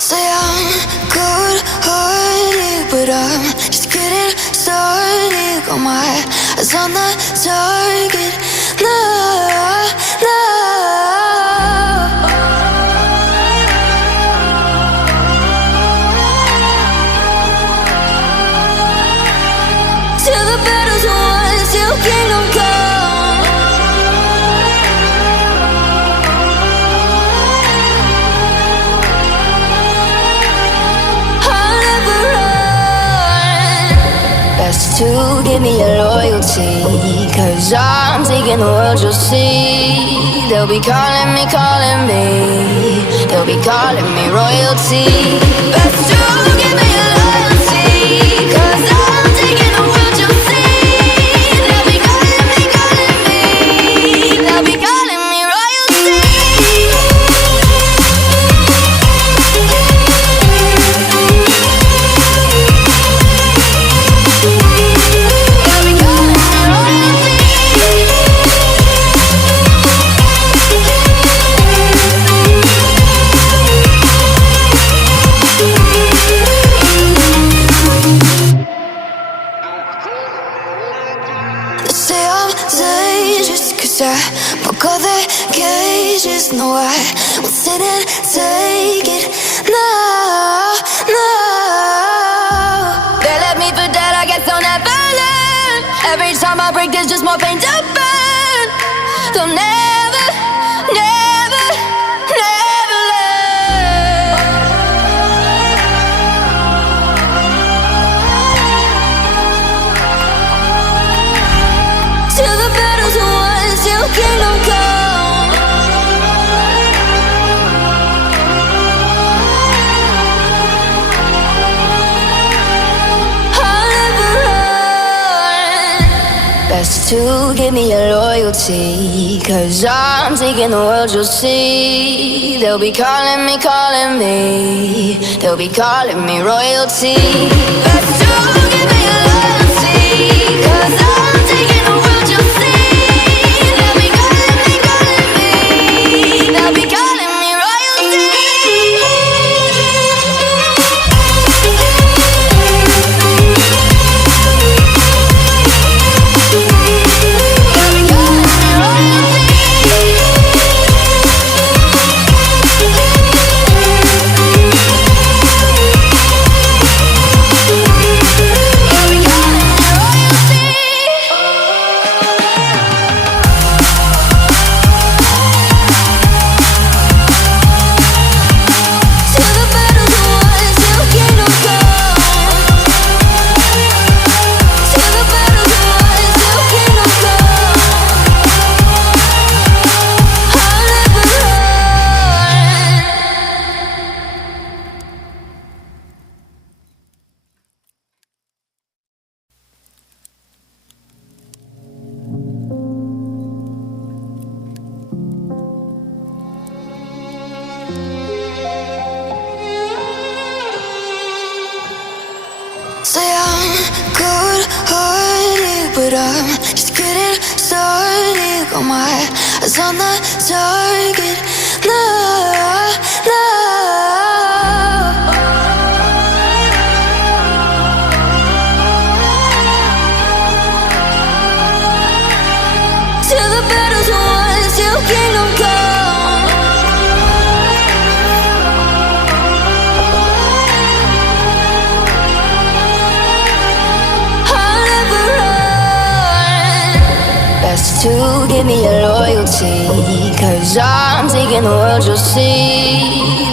Say I'm good-hearted, but I'm just getting started. Got my eyes on the target. No, no. Till the battle's won, till kingdom come. I'll never run. Best to give me your loyalty, 'cause I'm taking the world, you'll see. They'll be calling me, they'll be calling me royalty. Best to give me your loyalty, 'cause I'm taking the world, you'll see. They'll be calling me, they'll be calling me royalty. They'll be calling me royalty. They say I'm dangerous, 'cause I broke all their cages. No, I won't sit and take it. No, no. They left me for dead, I guess I'll never learn. Every time I break, there's just more pain to burn. They'll never, never, never learn. Till the battle's won, till kingdom come. I'll never run. Best to give me your loyalty, 'cause I'm taking the world, you'll see. They'll be calling me, they'll be calling me royalty. Best to give me your loyalty, 'cause I'm taking the world, you'll see. They'll be calling me, they'll be calling me royalty. They'll be calling me royalty. They'll be calling me royalty. Till the battle's won, till kingdom come. Till the battle's won, till kingdom come. I'll never run. Say I'm good-hearted, but I'm just getting started. Got my eyes on the target. No, no. Till the battle's won, till kingdom come. I'll never run. Best to give me your loyalty, 'cause I'm taking the world, you'll see.